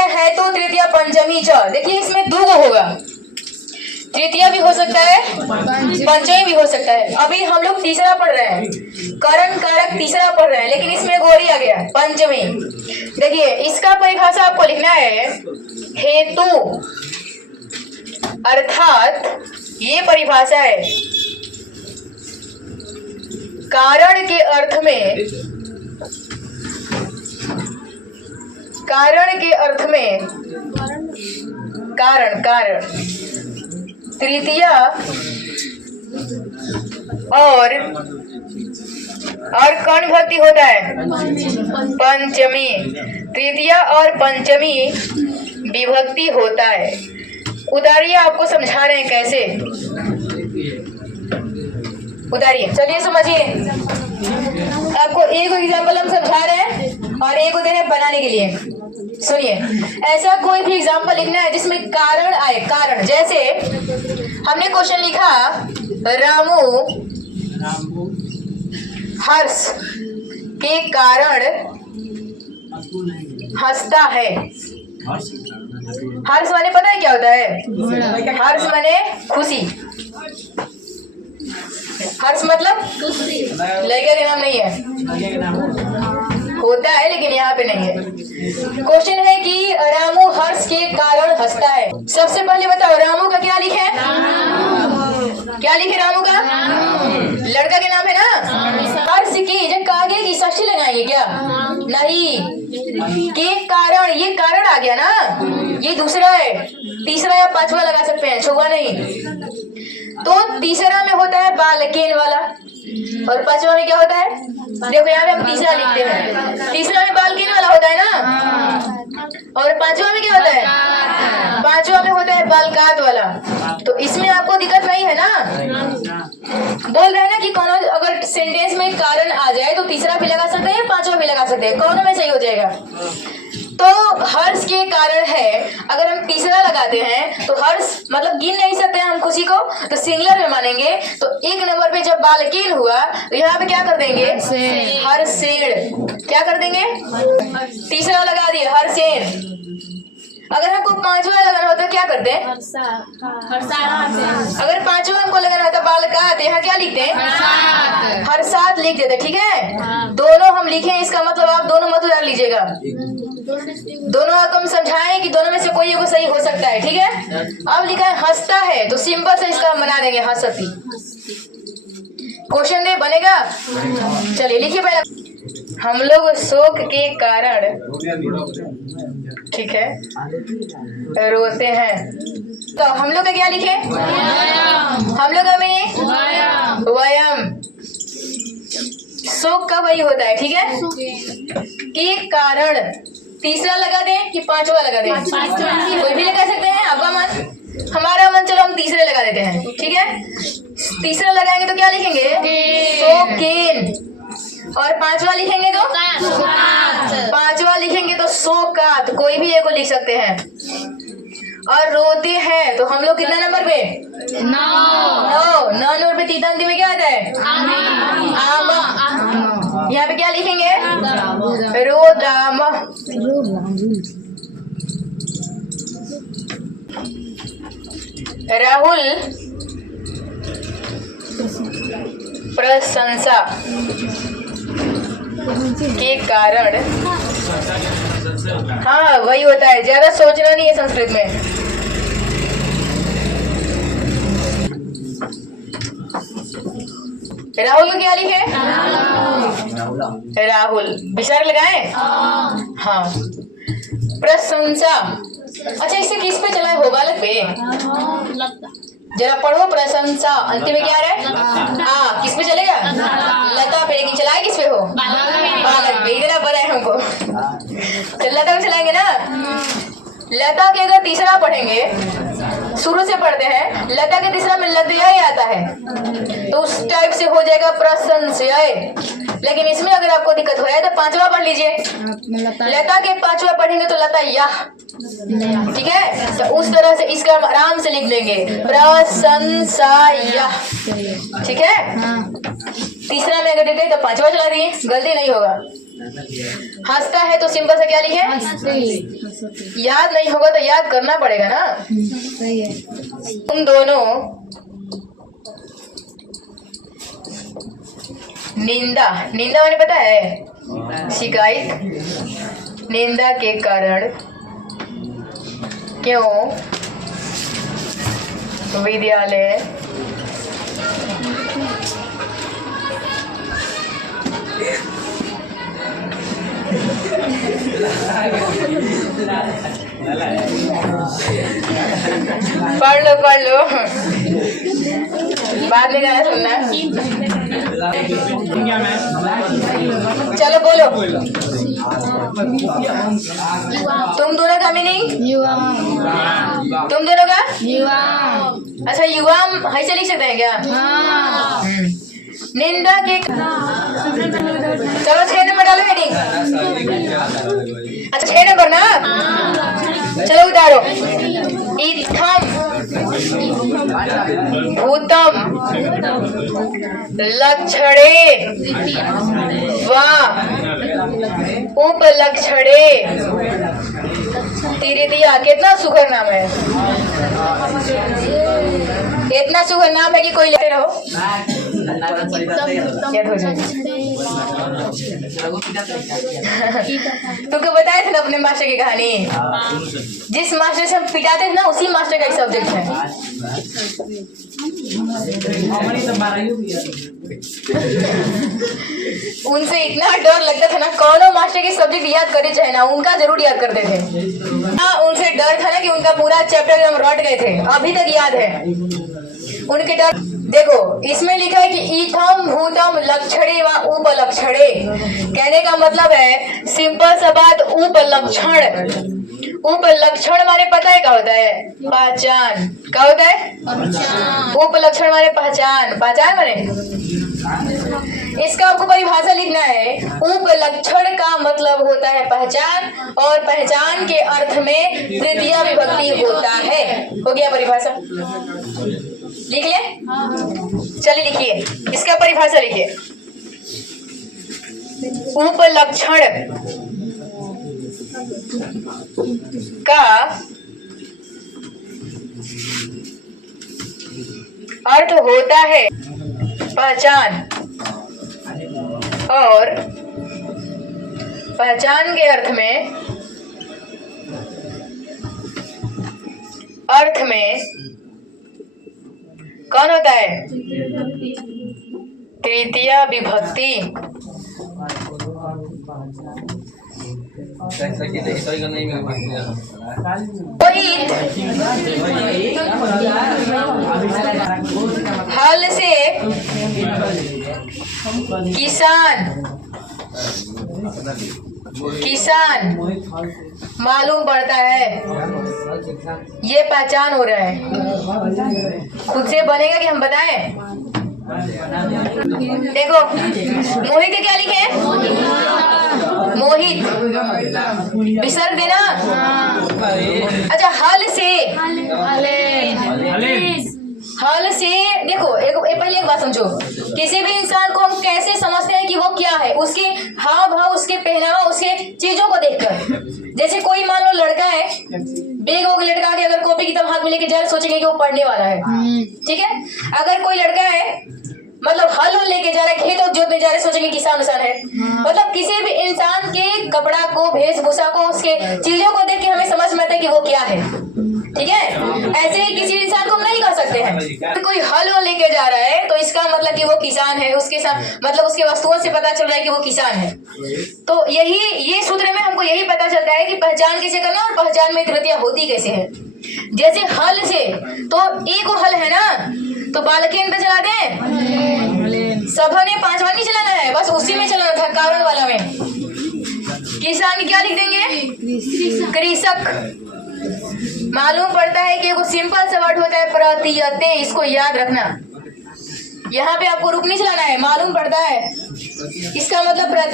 हैं है तो तृतीया पंचमी च। देखिए इसमें दो गो होगा, तृतीया भी हो सकता है, पंचमी भी हो सकता है। अभी हम लोग तीसरा पढ़ रहे हैं, करण कारक तीसरा पढ़ रहे हैं, लेकिन इसमें गोरी आ गया पंचमी। देखिए इसका परिभाषा आपको लिखना है, हेतु अर्थात ये परिभाषा है कारण के अर्थ में, कारण के अर्थ में कारण कारण तृतीया और कौन विभक्ति होता है, पंचमी। तृतीया और पंचमी विभक्ति होता है। उदाहरण आपको समझा रहे हैं कैसे, उदाहरिए, चलिए समझिए। आपको एक एग्जाम्पल हम समझा रहे हैं और एक दे रहे हैं बनाने के लिए। सुनिए, ऐसा कोई भी एग्जाम्पल लिखना है जिसमें कारण आए, कारण। जैसे हमने क्वेश्चन लिखा, रामू हर्ष के कारण हंसता है। हर्ष माने पता है क्या होता है, हर्ष माने खुशी। हर्ष मतलब लड़का के नाम नहीं है, होता है लेकिन यहाँ पे नहीं है। क्वेश्चन है कि रामू हर्ष के कारण हंसता है। सबसे पहले बताओ रामू का क्या लिखे, क्या लिखे रामू का, लड़का के नाम है ना। हर्ष की जब आगे की षष्ठी लगाएंगे क्या, नहीं, के कारण, ये कारण आ गया ना, ये दूसरा है। तीसरा या पांचवा लगा सकते हैं, छुआ नहीं। तो तीसरा में होता है बालकेन वाला और पांचवा में क्या होता है, देखो यहाँ पे हम तीसरा लिखते हैं, तीसरा में बालकेन वाला होता है ना, और पांचवा में क्या होता है, पांचवा में होता है बालकात वाला। तो इसमें आपको दिक्कत नहीं है ना। बोल रहे हैं ना कि कौन, अगर सेंटेंस में कारण आ जाए तो तीसरा भी लगा सकते हैं, पांचवा भी लगा सकते हैं, कौन में सही हो जाएगा। तो हर्ष के कारण है, अगर हम तीसरा लगाते हैं तो हर्ष मतलब गिन नहीं सकते हैं हम खुशी को, तो सिंगुलर में मानेंगे। तो एक नंबर पे जब बालकेन हुआ तो यहाँ पे क्या कर देंगे, हर्षेण, क्या कर देंगे, तीसरा लगा दिए हर्षेण। अगर हमको पांचवा लगाना होता है क्या करते हैं, अगर पांचवा हमको लगाना होता बालकात, यहाँ क्या लिखते हैं, हर्षात लिख देते। ठीक है, दोनों हम लिखे, इसका मतलब आप दोनों मत उधार लीजिएगा। दोनों आपको हम समझाएं कि दोनों में से कोई एक सही हो सकता है। ठीक है, अब लिखा है हंसता है, तो सिंपल से इसका हम बना देंगे हंसती। क्वेश्चन दे बनेगा, चलिए लिखिए पहले। हम लोग शोक के कारण, ठीक है, रोते हैं। तो हम लोग का क्या लिखे, हम लोग का में वयम, शोक का वही होता है। ठीक है, के कारण तीसरा लगा दें कि पांचवा लगा दें, कोई भी लगा सकते हैं, आपका मन, हमारा मन, चलो हम तीसरे लगा देते हैं। ठीक है, तीसरा लगाएंगे तो क्या लिखेंगे, शोकेन, और पांचवा लिखेंगे तो पांचवा लिखेंगे तो शोकात, कोई भी एक को लिख सकते हैं। और रोते हैं तो हम लोग कितना नंबर पे, 9 नंबर पे। तीतांती में क्या आता है, आम, यहाँ पे क्या लिखेंगे, रोदाम। राहुल प्रशंसा के कारण, हाँ वही होता है, ज्यादा सोचना नहीं है संस्कृत में। राहुल को क्या लिखे, राहुल, विसर्ग लगाए, हाँ। प्रशंसा, अच्छा इससे किस पे चला है, होगालक पे, जरा पढ़ो। प्रशंसा अंतिम में क्या आ रहा है, हाँ, किस पे चलेगा, लता पे, लेकिन चलाए किस पे हो, बालक पे। इतना पता है हमको, तो लता पे चलाएंगे ना। लता के अगर तीसरा पढ़ेंगे, शुरू से पढ़ते हैं, लता के तीसरा में लतया ही आता है, तो उस टाइप से हो जाएगा प्रशंसय। लेकिन इसमें अगर आपको दिक्कत हो रहा है तो पांचवा पढ़ लीजिए, लता के पांचवा पढ़ेंगे तो लता यह, ठीक है, तो उस तरह से इसका आराम से लिख लेंगे, प्रशंसाय। ठीक है, तीसरा में अगर देते तो पांचवा चला दिए, गलती नहीं होगा। हंसता है तो सिंपल से क्या लिखे? याद नहीं होगा तो याद करना पड़ेगा ना। सही है। तुम दोनों निंदा, निंदा मैंने पता है शिकायत, निंदा के कारण क्यों विद्यालय पढ़ लो बाद में गाना सुनना। चलो बोलो, तुम दोनों का मीनिंग? युवा। तुम दोनों का युवा। अच्छा, युवा ऐसे लिख सकते हैं क्या? हाँ। निंदा के चलो 6 नंबर डालो हेडिंग। अच्छा 6 नंबर ना, चलो उतारो। इत्थम भूतम लक्षणे वा उपलक्षणे तृतीया। कितना सुघर नाम है, इतना सुघर नाम है कि कोई लेते रहो याद हो जाए। तुमको बताए थे ना अपने मास्टर की कहानी, जिस मास्टर से हम पिटाते थे ना उसी मास्टर का एक सब्जेक्ट है। उनसे इतना डर लगता था ना, कौन मास्टर के सब्जेक्ट याद करे चाहे ना, उनका जरूर याद करते थे। उनसे डर था ना कि उनका पूरा चैप्टर हम रट गए थे, अभी तक याद है उनके डर। देखो इसमें लिखा है कि इथम भूतम लक्षणे व उपलक्षणे। कहने का मतलब है सिंपल सा बात, उपलक्षण। उपलक्षण माने पता है क्या होता है? पहचान। क्या होता है? उपलक्षण माने पहचान। पहचान माने इसका आपको परिभाषा लिखना है। उपलक्षण का मतलब होता है पहचान, और पहचान के अर्थ में तृतीया विभक्ति होता है। हो गया परिभाषा? लिख ले, चलिए लिखिए इसका परिभाषा लिखिए। उपलक्षण का अर्थ होता है पहचान, और पहचान के अर्थ में कौन होता है? तृतीया विभक्ति। हल से किसान मालूम पड़ता है, ये पहचान हो रहा है। खुद से बनेगा कि हम बताएं? देखो मोहित क्या लिखे? मोहित विसर्ग देना। अच्छा हल से देखो पहले एक बात समझो, किसी भी इंसान को हम कैसे समझते हैं कि वो क्या है? उसके हाव भाव, उसके पहनावा, उसके चीजों को देखकर। जैसे कोई मान लो लड़का है, बेग वोग लटका के अगर कॉपी किताब हाथ में लेके जा रहे, सोचेंगे कि वो पढ़ने वाला है, ठीक है। अगर कोई लड़का है मतलब हल लेके जा रहा है, खेत और जोतने जा रहे, सोचेंगे किसान है। मतलब किसी भी इंसान के कपड़ा को, वेशभूषा को, उसके चीजों को देख के हमें समझ में आता है कि वो क्या है, ठीक है। ऐसे ही किसी इंसान को हम नहीं कह सकते हैं। तो कोई हल लेके जा रहा है तो इसका मतलब कि वो किसान है, उसके साथ मतलब उसके वस्तुओं से पता चल रहा है कि वो किसान है। तो ये सूत्र में हमको यही पता चलता है कि पहचान कैसे करना और पहचान में तृतीया होती कैसे है। जैसे हल से तो एक हल है ना, तो बालकेन पे चला दें, सभा ने 5वां नहीं चलाना है, बस उसी में चलाना था, कारण वाला में। किसान क्या लिख देंगे? कृषक। मालूम पड़ता है कि वो सिंपल सा वर्ड होता है प्रतीयते, इसको याद रखना। यहाँ पे आपको रुक नहीं चलाना है, मालूम पड़ता है इसका मतलब प्रति